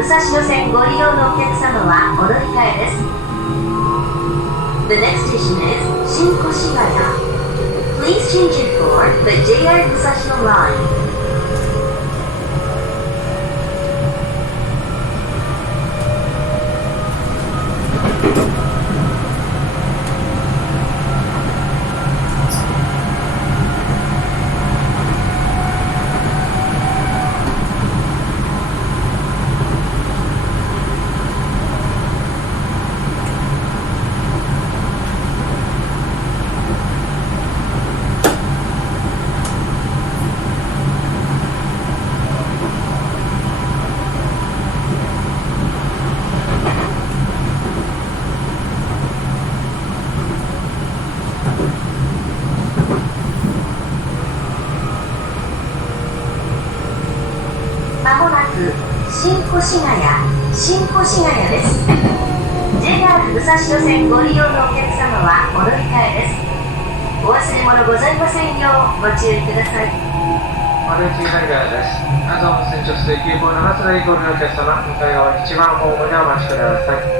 武蔵野線ご利用のお客様はお乗り換えです。The next station is 新越谷。Please change it for the JR 武蔵野 line. まもなく新越谷です。JR 武蔵野線ご利用のお客様はお乗り換えです。お忘れ物ございませんようご注意ください。丸内海岸です。など線直水急行長津田行きご利用のお客様、向かい側1番ホームでお待ちください。